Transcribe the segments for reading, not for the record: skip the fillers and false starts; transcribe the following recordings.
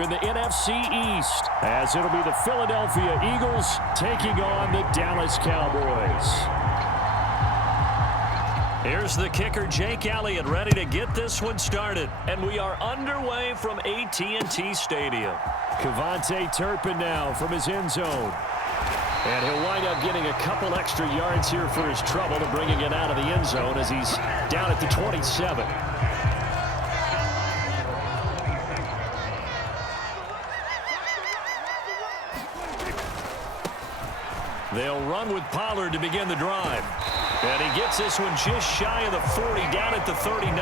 in the NFC East, as it'll be the Philadelphia Eagles taking on the Dallas Cowboys. Here's the kicker, Jake Elliott, ready to get this one started. And we are underway from AT&T Stadium. Kevontae Turpin now from his end zone. And he'll wind up getting a couple extra yards here for his trouble and bringing it out of the end zone as he's down at the 27. They'll run with Pollard to begin the drive. And he gets this one just shy of the 40, down at the 39.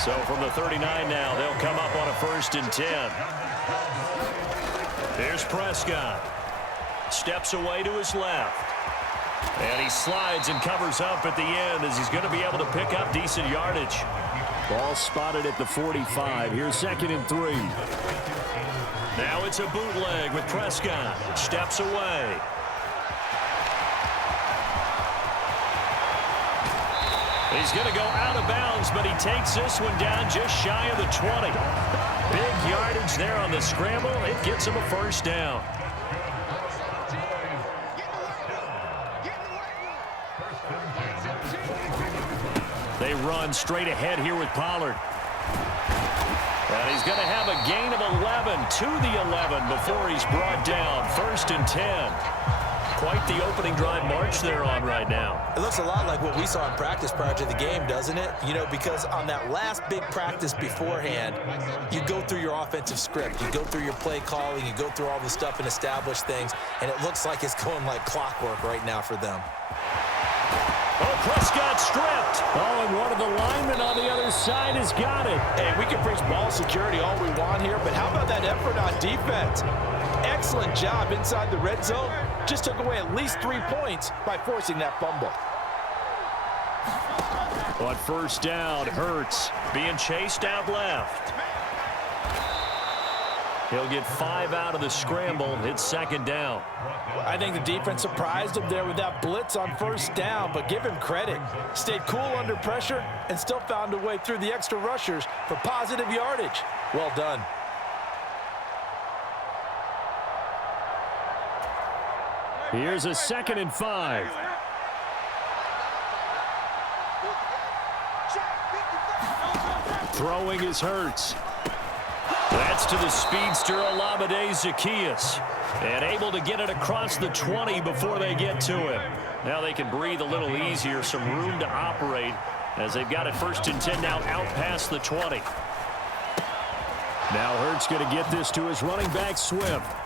So from the 39 now, they'll come up on a 1st and 10. Here's Prescott. Steps away to his left. And he slides and covers up at the end as he's going to be able to pick up decent yardage. Ball spotted at the 45. Here's 2nd and 3. Now it's a bootleg with Prescott. Steps away. He's going to go out of bounds, but he takes this one down just shy of the 20. Big yardage there on the scramble. It gets him a 1st down. They run straight ahead here with Pollard. And he's going to have a gain of 11 to the 11 before he's brought down. 1st and 10. Quite the opening drive march they're on right now. It looks a lot like what we saw in practice prior to the game, doesn't it? You know, because on that last big practice beforehand, you go through your offensive script. You go through your play calling. You go through all the stuff and establish things. And it looks like it's going like clockwork right now for them. Oh, Prescott stripped. Oh, and one of the linemen on the other side has got it. Hey, we can preach ball security all we want here, but how about that effort on defense? Excellent job inside the red zone. Just took away at least 3 points by forcing that fumble. On 1st down, Hurts being chased out left. He'll get 5 out of the scramble. It's 2nd down. I think the defense surprised him there with that blitz on 1st down, but give him credit. Stayed cool under pressure and still found a way through the extra rushers for positive yardage. Well done. Here's a 2nd and 5. Throwing is Hurts. That's to the speedster Olamide Zaccheaus. And able to get it across the 20 before they get to him. Now they can breathe a little easier, some room to operate as they've got it 1st and 10 now out past the 20. Now Hurts going to get this to his running back Swift.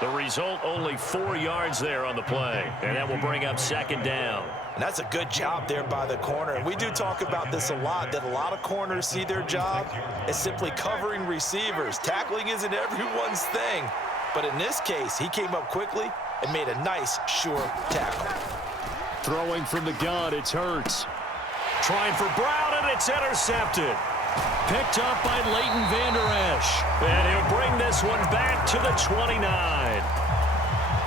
The result, only 4 yards there on the play. And that will bring up 2nd down. And that's a good job there by the corner. And we do talk about this a lot, that a lot of corners see their job as simply covering receivers. Tackling isn't everyone's thing. But in this case, he came up quickly and made a nice, sure tackle. Throwing from the gun, it's Hurts. Trying for Brown, and it's intercepted. Picked up by Leighton Vander Esch. And he'll bring this one back to the 29.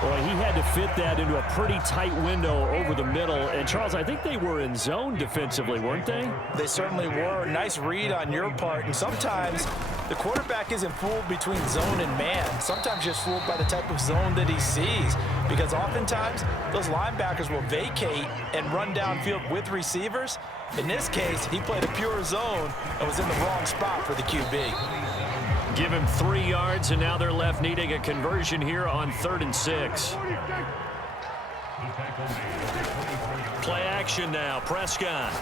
Boy, he had to fit that into a pretty tight window over the middle. And, Charles, I think they were in zone defensively, weren't they? They certainly were. Nice read on your part. And sometimes the quarterback isn't fooled between zone and man. Sometimes just fooled by the type of zone that he sees. Because oftentimes, those linebackers will vacate and run downfield with receivers. In this case, he played a pure zone and was in the wrong spot for the QB. Give him 3 yards, and now they're left needing a conversion here on 3rd and 6. Play action now, Prescott.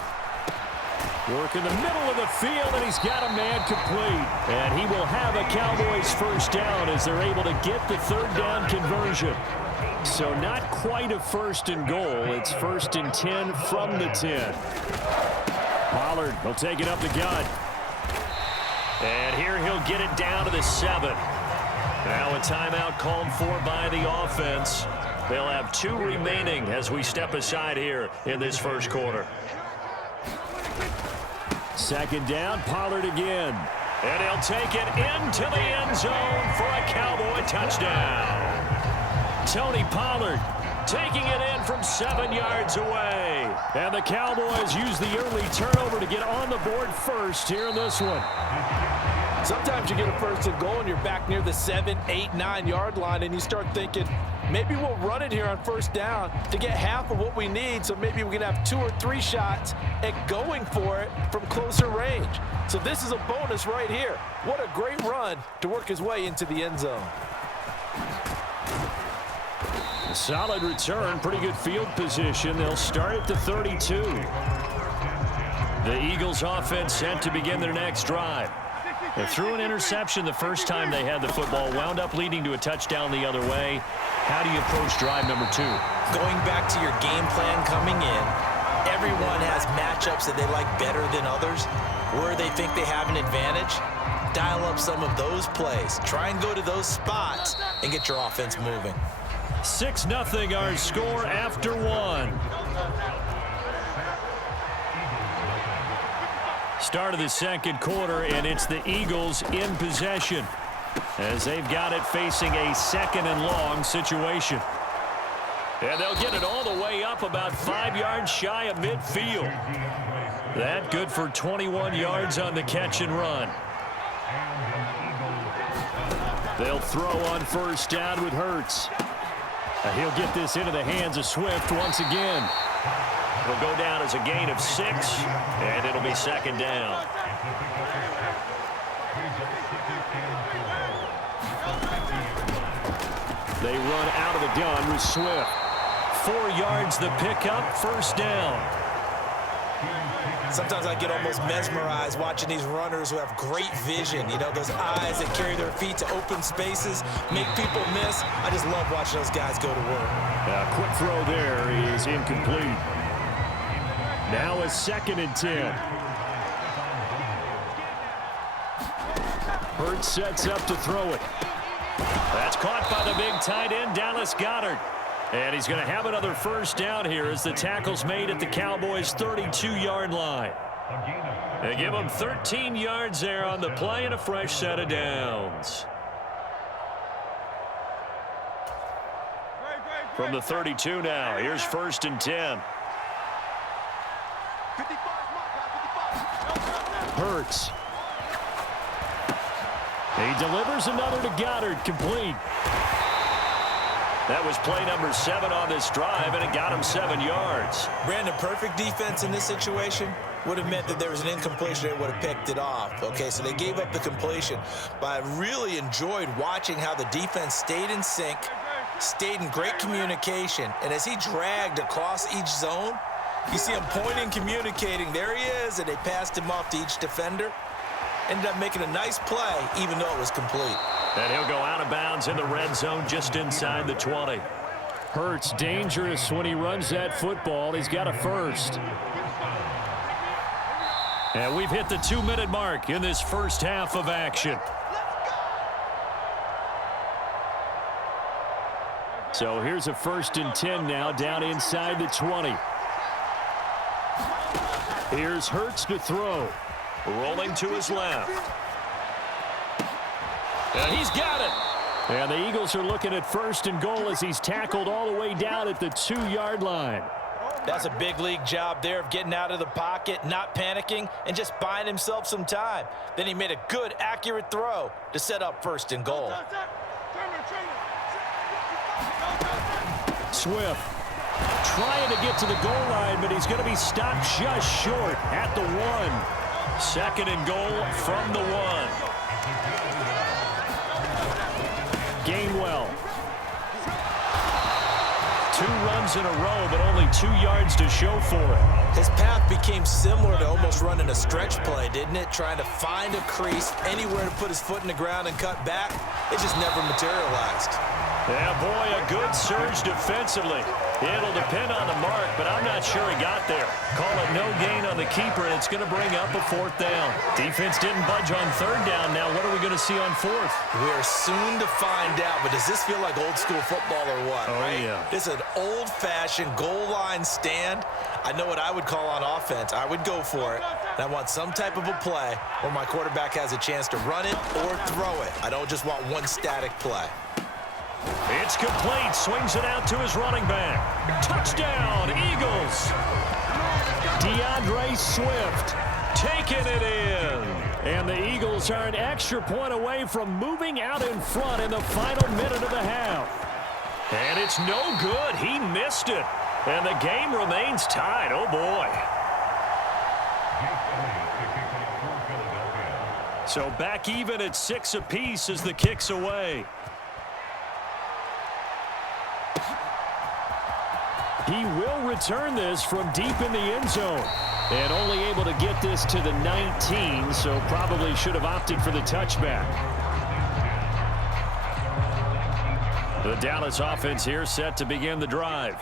Work in the middle of the field, and he's got a man complete. And he will have a Cowboys 1st down as they're able to get the 3rd down conversion. So not quite a 1st and goal. It's 1st and 10 from the 10. Pollard will take it up the gut. And here he'll get it down to the 7. Now a timeout called for by the offense. They'll have 2 remaining as we step aside here in this 1st quarter. 2nd down, Pollard again. And he'll take it into the end zone for a Cowboy touchdown. Tony Pollard taking it in from 7 yards away. And the Cowboys use the early turnover to get on the board first here in this one. Sometimes you get a first and goal and you're back near the 7, 8, 9 yard line and you start thinking, maybe we'll run it here on first down to get half of what we need, so maybe we can have 2 or 3 shots at going for it from closer range. So this is a bonus right here. What a great run to work his way into the end zone. A solid return, pretty good field position. They'll start at the 32. The Eagles offense set to begin their next drive. They threw an interception the first time they had the football, wound up leading to a touchdown the other way. How do you approach drive number 2? Going back to your game plan coming in, everyone has matchups that they like better than others, where they think they have an advantage. Dial up some of those plays. Try and go to those spots and get your offense moving. 6-0 our score after 1. Start of the second quarter, and it's the Eagles in possession as they've got it facing a 2nd and long situation. And they'll get it all the way up about 5 yards shy of midfield. That good for 21 yards on the catch and run. They'll throw on first down with Hurts. He'll get this into the hands of Swift once again. It'll go down as a gain of 6, and it'll be 2nd down. They run out of the gun with Swift. 4 yards the pickup, first down. Sometimes I get almost mesmerized watching these runners who have great vision. You know, those eyes that carry their feet to open spaces, make people miss. I just love watching those guys go to work. Quick throw there is incomplete. Now a 2nd and 10. Hurts sets up to throw it. That's caught by the big tight end, Dallas Goedert. And he's going to have another first down here as the tackle's made at the Cowboys' 32-yard line. They give him 13 yards there on the play and a fresh set of downs. From the 32 now, here's 1st and 10. Hurts. He delivers another to Goedert, complete. That was play number 7 on this drive, and it got him 7 yards. Brandon, perfect defense in this situation would have meant that there was an incompletion that would have picked it off. Okay, so they gave up the completion. But I really enjoyed watching how the defense stayed in sync, stayed in great communication, and as he dragged across each zone, you see him pointing, communicating. There he is, and they passed him off to each defender. Ended up making a nice play, even though it was complete. And he'll go out of bounds in the red zone just inside the 20. Hurts dangerous when he runs that football. He's got a first. And we've hit the 2-minute mark in this first half of action. So here's a 1st and 10 now down inside the 20. Here's Hurts to throw. Rolling to his left. And he's got it. And the Eagles are looking at 1st and goal as he's tackled all the way down at the 2-yard line. That's a big league job there of getting out of the pocket, not panicking, and just buying himself some time. Then he made a good, accurate throw to set up 1st and goal. Swift trying to get to the goal line, but he's going to be stopped just short at the 1. 2nd and goal from the 1. Gainwell. 2 runs in a row, but only 2 yards to show for it. His path became similar to almost running a stretch play, didn't it? Trying to find a crease, anywhere to put his foot in the ground and cut back. It just never materialized. Yeah, boy, a good surge defensively. It'll depend on the mark, but I'm not sure he got there. Call it no gain on the keeper, and it's going to bring up a 4th down. Defense didn't budge on 3rd down. Now what are we going to see on 4th? We're soon to find out, but does this feel like old school football or what? Oh, right? Yeah. This is an old-fashioned goal line stand. I know what I would call on offense. I would go for it. And I want some type of a play where my quarterback has a chance to run it or throw it. I don't just want one static play. It's complete. Swings it out to his running back. Touchdown, Eagles. DeAndre Swift taking it in. And the Eagles are an extra point away from moving out in front in the final minute of the half. And it's no good. He missed it. And the game remains tied. Oh, boy. So back even at 6 apiece as the kick's away. He will return this from deep in the end zone. And only able to get this to the 19, so probably should have opted for the touchback. The Dallas offense here set to begin the drive.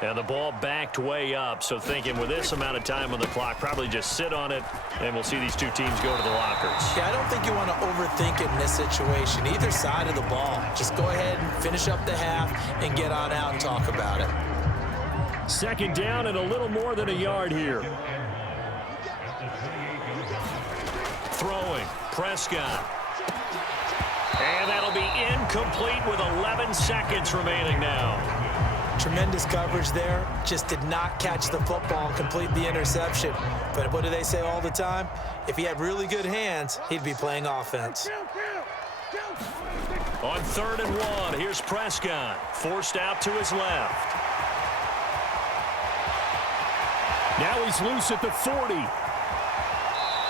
And the ball backed way up, so thinking with this amount of time on the clock, probably just sit on it, and we'll see these two teams go to the lockers. Yeah, I don't think you want to overthink it in this situation, either side of the ball. Just go ahead and finish up the half and get on out and talk about it. Second down and a little more than a yard here. Throwing, Prescott. And that'll be incomplete with 11 seconds remaining now. Tremendous coverage there. Just did not catch the football and complete the interception. But what do they say all the time? If he had really good hands, he'd be playing offense. On 3rd and 1, here's Prescott. Forced out to his left. Now he's loose at the 40.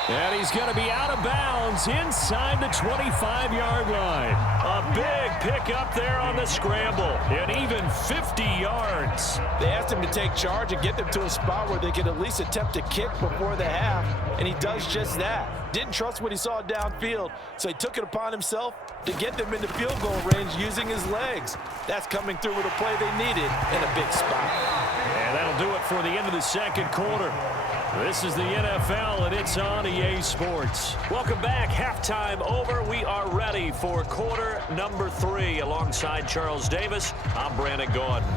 And he's going to be out of bounds inside the 25-yard line. A big pickup there on the scramble. And even 50 yards. They asked him to take charge and get them to a spot where they could at least attempt to kick before the half, and he does just that. Didn't trust what he saw downfield, so he took it upon himself to get them into field goal range using his legs. That's coming through with a play they needed in a big spot. And that'll do it for the end of the second quarter. This is the NFL, and it's on EA Sports. Welcome back. Halftime over. We are ready for quarter number 3. Alongside Charles Davis, I'm Brandon Gordon.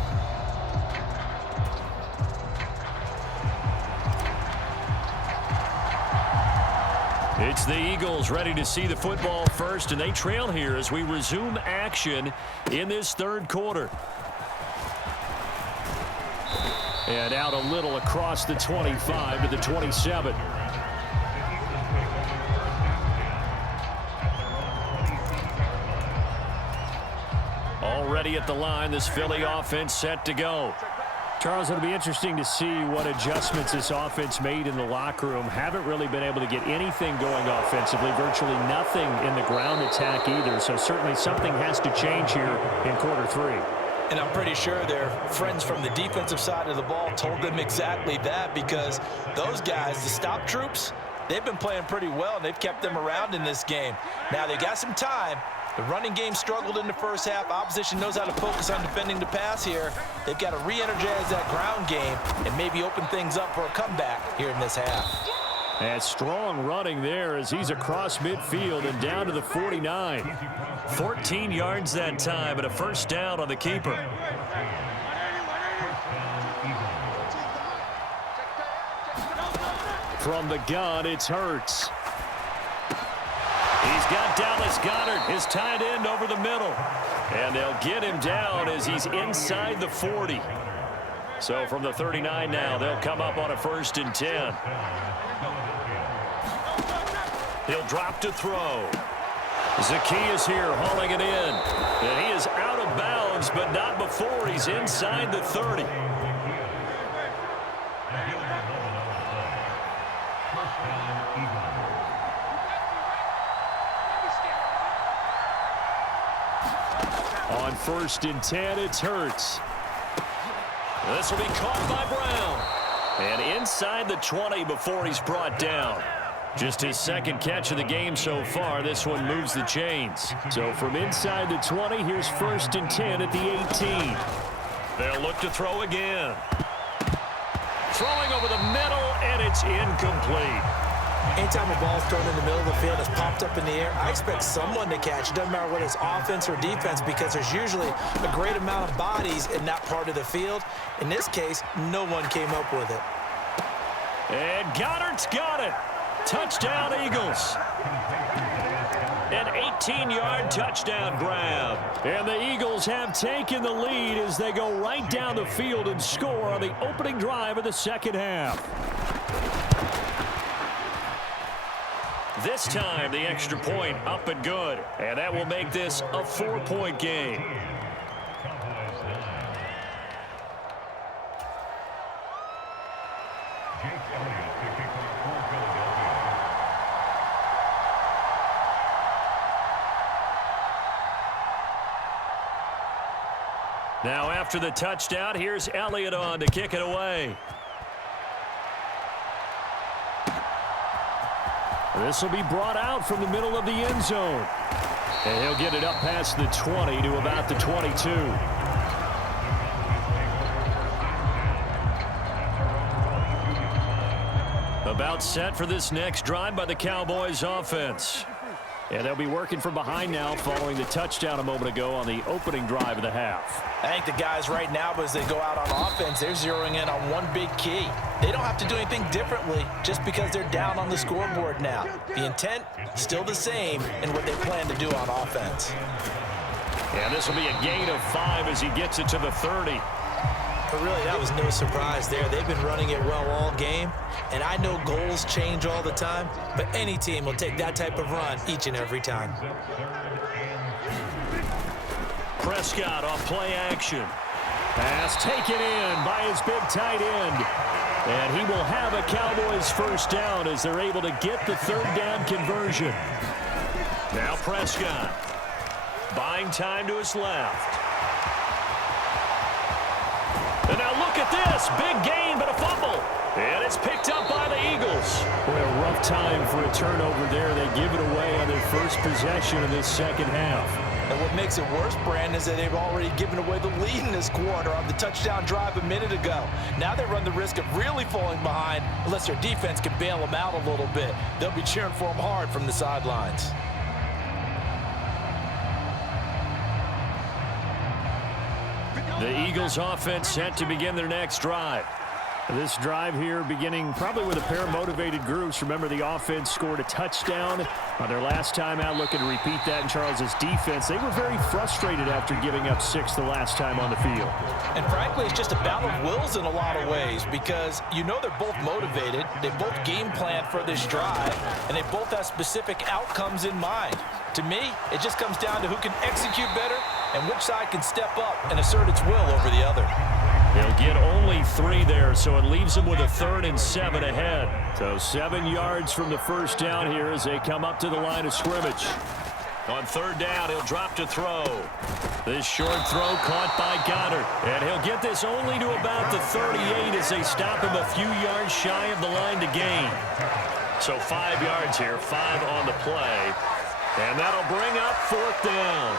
It's the Eagles ready to see the football first, and they trail here as we resume action in this third quarter. And out a little across the 25 to the 27. Already at the line, this Philly offense set to go. Charles, it'll be interesting to see what adjustments this offense made in the locker room. Haven't really been able to get anything going offensively, virtually nothing in the ground attack either. So certainly something has to change here in quarter 3. And I'm pretty sure their friends from the defensive side of the ball told them exactly that, because those guys, the stop troops, they've been playing pretty well, and they've kept them around in this game. Now, they got some time. The running game struggled in the first half. Opposition knows how to focus on defending the pass here. They've got to re-energize that ground game and maybe open things up for a comeback here in this half. And strong running there as he's across midfield and down to the 49. 14 yards that time and a first down on the keeper. From the gun, it's Hurts. He's got Dallas Goedert, his tight end, over the middle. And they'll get him down as he's inside the 40. So from the 39 now, they'll come up on a 1st and 10. He'll drop to throw. Zacchaeus here hauling it in. And he is out of bounds, but not before he's inside the 30. On 1st and 10, it's Hurts. This will be caught by Brown. And inside the 20 before he's brought down. Just his second catch of the game so far. This one moves the chains. So from inside the 20, here's 1st and 10 at the 18. They'll look to throw again. Throwing over the middle, and it's incomplete. Anytime a ball's thrown in the middle of the field, it's popped up in the air, I expect someone to catch. It doesn't matter whether it's offense or defense, because there's usually a great amount of bodies in that part of the field. In this case, no one came up with it. And Goddard's got it. Touchdown, Eagles. An 18-yard touchdown grab. And the Eagles have taken the lead as they go right down the field and score on the opening drive of the second half. This time, the extra point up and good. And that will make this a 4-point game. Now after the touchdown, here's Elliott on to kick it away. This will be brought out from the middle of the end zone. And he'll get it up past the 20 to about the 22. About set for this next drive by the Cowboys offense. And they'll be working from behind now following the touchdown a moment ago on the opening drive of the half. I think the guys right now, as they go out on offense, they're zeroing in on one big key. They don't have to do anything differently just because they're down on the scoreboard now. The intent, still the same in what they plan to do on offense. And this will be a gain of 5 as he gets it to the 30. But really, that was no surprise there. They've been running it well all game, and I know goals change all the time, but any team will take that type of run each and every time. Prescott off play action. Pass taken in by his big tight end. And he will have a Cowboys first down as they're able to get the third down conversion. Now Prescott. Buying time to his left. And now look at this. Big gain, but a fumble. And it's picked up by the Eagles. Boy, a rough time for a turnover there. They give it away on their first possession of this second half. And what makes it worse, Brandon, is that they've already given away the lead in this quarter on the touchdown drive a minute ago. Now they run the risk of really falling behind unless their defense can bail them out a little bit. They'll be cheering for them hard from the sidelines. The Eagles offense set to begin their next drive. This drive here beginning probably with a pair of motivated groups. Remember, the offense scored a touchdown on their last time out, looking to repeat that in Charles's defense. They were very frustrated after giving up 6 the last time on the field. And frankly, it's just a battle of wills in a lot of ways because you know they're both motivated. They both game plan for this drive, and they both have specific outcomes in mind. To me, it just comes down to who can execute better and which side can step up and assert its will over the other. They'll get only 3 there, so it leaves them with a 3rd and 7 ahead. So 7 yards from the first down here as they come up to the line of scrimmage. On 3rd down, he'll drop to throw. This short throw caught by Goddard. And he'll get this only to about the 38 as they stop him a few yards shy of the line to gain. So 5 yards here, 5 on the play. And that'll bring up 4th down.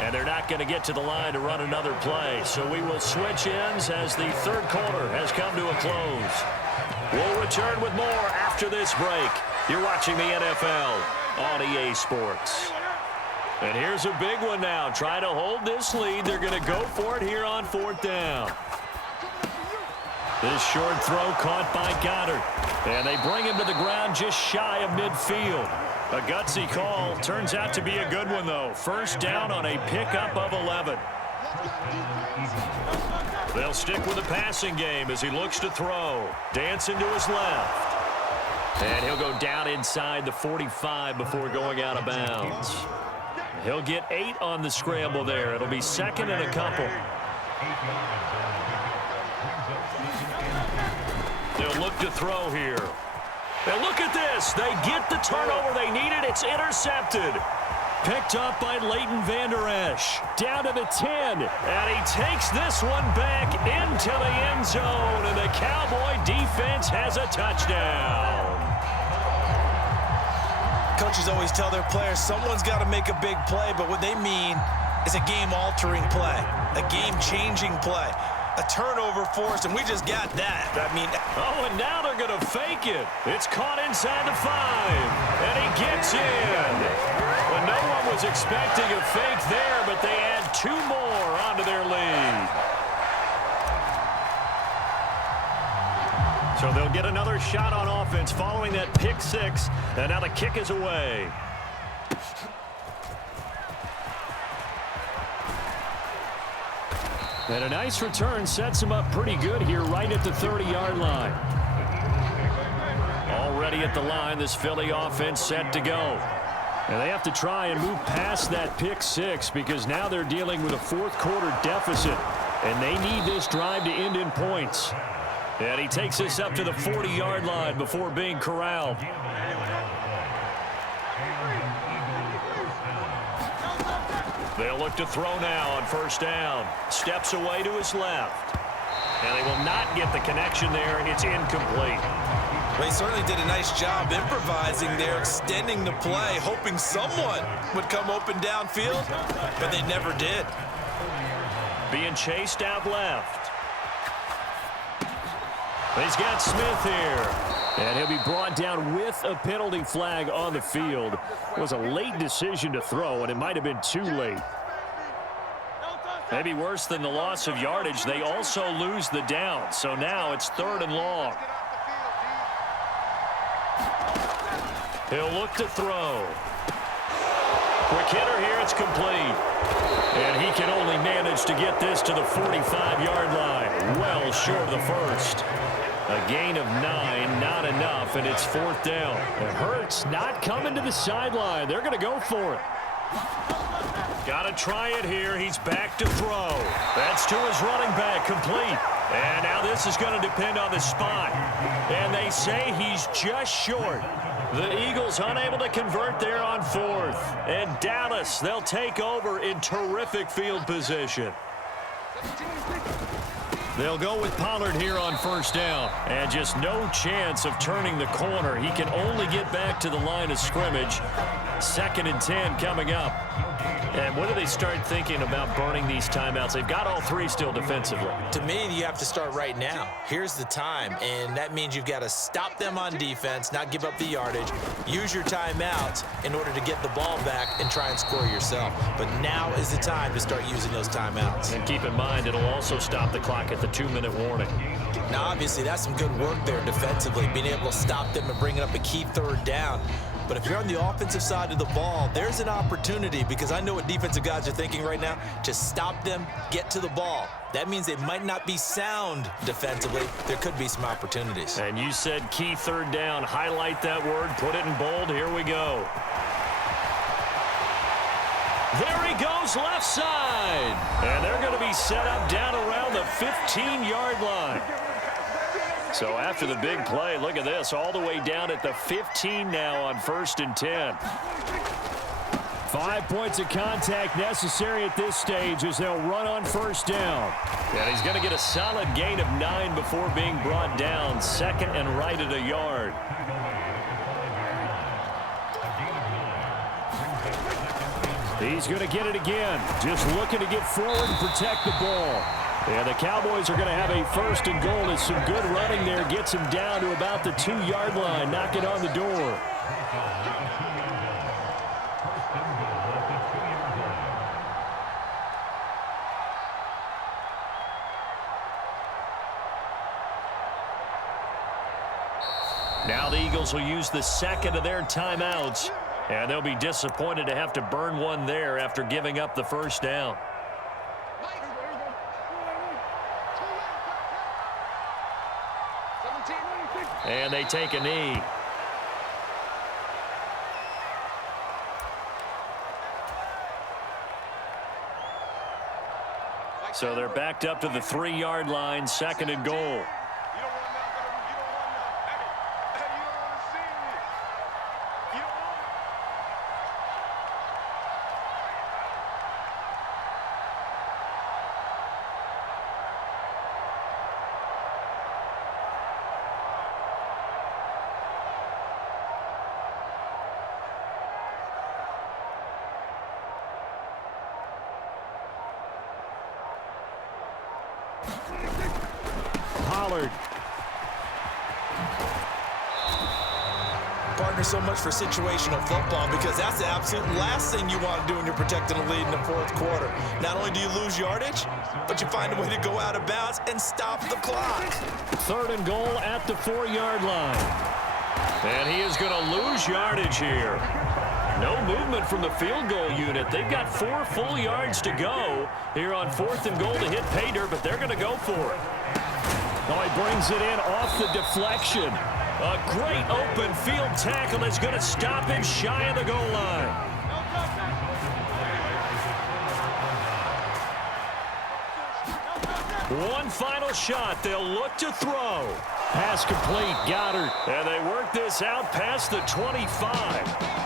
And they're not going to get to the line to run another play. So we will switch ends as the 3rd quarter has come to a close. We'll return with more after this break. You're watching the NFL on EA Sports. And here's a big one now. Trying to hold this lead. They're going to go for it here on 4th down. This short throw caught by Goddard. And they bring him to the ground just shy of midfield. A gutsy call. Turns out to be a good one, though. First down on a pickup of 11. They'll stick with the passing game as he looks to throw. Dancing to his left. And he'll go down inside the 45 before going out of bounds. He'll get 8 on the scramble there. It'll be 2nd and a couple. They'll look to throw here. And look at this. They get the turnover they needed. It's intercepted. Picked up by Leighton Vander Esch. Down to the 10. And he takes this one back into the end zone. And the Cowboy defense has a touchdown. Coaches always tell their players someone's got to make a big play, but what they mean is a game-altering play, a game-changing play. A turnover forced, and we just got that. I mean, oh, and now they're going to fake it. It's caught inside the 5, and he gets in. Well, no one was expecting a fake there, but they add 2 more onto their lead. So they'll get another shot on offense following that pick 6, and now the kick is away. And a nice return sets him up pretty good here right at the 30-yard line. Already at the line, this Philly offense set to go. And they have to try and move past that pick six because now they're dealing with a fourth-quarter deficit. And they need this drive to end in points. And he takes this up to the 40-yard line before being corralled. They'll look to throw now on first down. Steps away to his left. And they will not get the connection there. It's incomplete. Well, he certainly did a nice job improvising there, extending the play, hoping someone would come open downfield, but they never did. Being chased out left. He's got Smith here. And he'll be brought down with a penalty flag on the field. It was a late decision to throw, and it might have been too late. Maybe worse than the loss of yardage, they also lose the down. So now it's 3rd and long. He'll look to throw. Quick hitter here, it's complete. And he can only manage to get this to the 45-yard line. Well short of the first. A gain of 9, not enough, and it's 4th down. And Hurts not coming to the sideline. They're going to go for it. Got to try it here. He's back to throw. That's to his running back, complete. And now this is going to depend on the spot. And they say he's just short. The Eagles unable to convert there on 4th. And Dallas, they'll take over in terrific field position. They'll go with Pollard here on first down. And just no chance of turning the corner. He can only get back to the line of scrimmage. 2nd and 10 coming up. And when do they start thinking about burning these timeouts? They've got all 3 still defensively. To me, you have to start right now. Here's the time, and that means you've got to stop them on defense, not give up the yardage, use your timeouts in order to get the ball back and try and score yourself. But now is the time to start using those timeouts. And keep in mind, it'll also stop the clock at the 2-minute warning. Now, obviously, that's some good work there defensively, being able to stop them and bringing up a key 3rd down. But if you're on the offensive side of the ball, there's an opportunity, because I know what defensive guys are thinking right now. Just stop them, get to the ball. That means they might not be sound defensively. There could be some opportunities. And you said key 3rd down. Highlight that word. Put it in bold. Here we go. There he goes, left side. And they're going to be set up down around the 15-yard line. So after the big play, look at this, all the way down at the 15 now on 1st and 10. 5 points of contact necessary at this stage as they'll run on first down. And he's going to get a solid gain of 9 before being brought down. 2nd and right at a yard. He's going to get it again. Just looking to get forward and protect the ball. And the Cowboys are going to have a 1st and goal as some good running there gets him down to about the 2-yard line. Knock it on the door. Now the Eagles will use the 2nd of their timeouts. And they'll be disappointed to have to burn one there after giving up the 1st down. And they take a knee. So they're backed up to the 3-yard line, 2nd and goal. Pollard. Partner, so much for situational football, because that's the absolute last thing you want to do when you're protecting a lead in the 4th quarter. Not only do you lose yardage, but you find a way to go out of bounds and stop the clock. 3rd and goal at the 4-yard line. And he is going to lose yardage here. No movement from the field goal unit. They've got 4 full yards to go here on 4th and goal to hit pay dirt, but they're going to go for it. Oh, he brings it in off the deflection. A great open field tackle that's going to stop him shy of the goal line. One final shot. They'll look to throw. Pass complete. Goddard. And they work this out past the 25.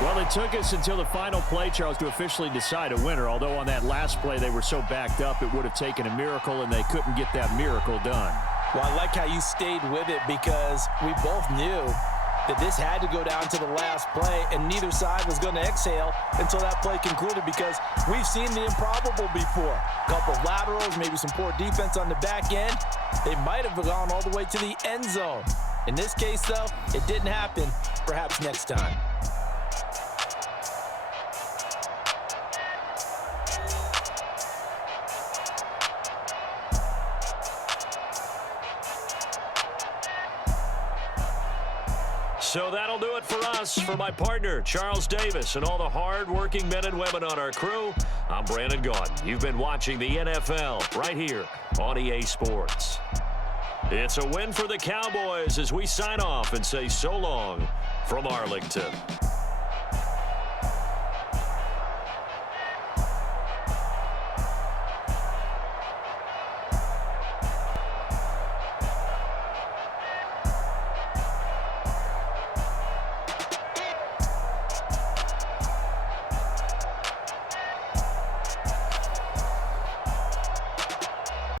Well, it took us until the final play, Charles, to officially decide a winner. Although on that last play they were so backed up, it would have taken a miracle, and they couldn't get that miracle done. Well, I like how you stayed with it because we both knew that this had to go down to the last play, and neither side was going to exhale until that play concluded because we've seen the improbable before. A couple of laterals, maybe some poor defense on the back end. They might have gone all the way to the end zone. In this case, though, it didn't happen. Perhaps next time. So that'll do it for us. For my partner, Charles Davis, and all the hard-working men and women on our crew, I'm Brandon Gaudin. You've been watching the NFL right here on EA Sports. It's a win for the Cowboys as we sign off and say so long from Arlington.